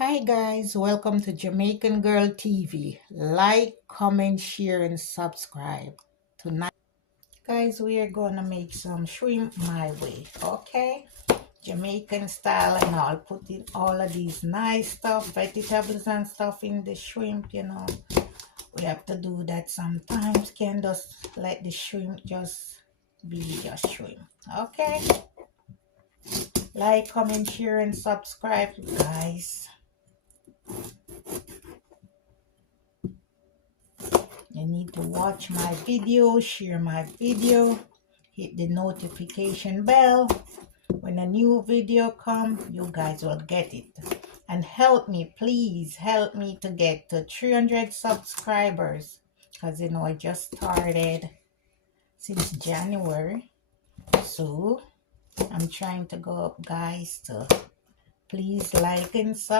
Hi guys, welcome to Jamaican Girl TV. Like, comment, share, and subscribe. Tonight, guys, we are gonna make some shrimp my way, okay? Jamaican style, and I'll put in all of these nice stuff, vegetables and stuff in the shrimp. We have to do that sometimes. Can't just let the shrimp just be just shrimp, okay? Like, comment, share, and subscribe, guys. You need to watch my video, share my video, hit the notification bell. When a new video comes, you guys will get it. And help me, please help me to get to 300 subscribers. Because I just started since January. So I'm trying to go up, guys. So please like and subscribe.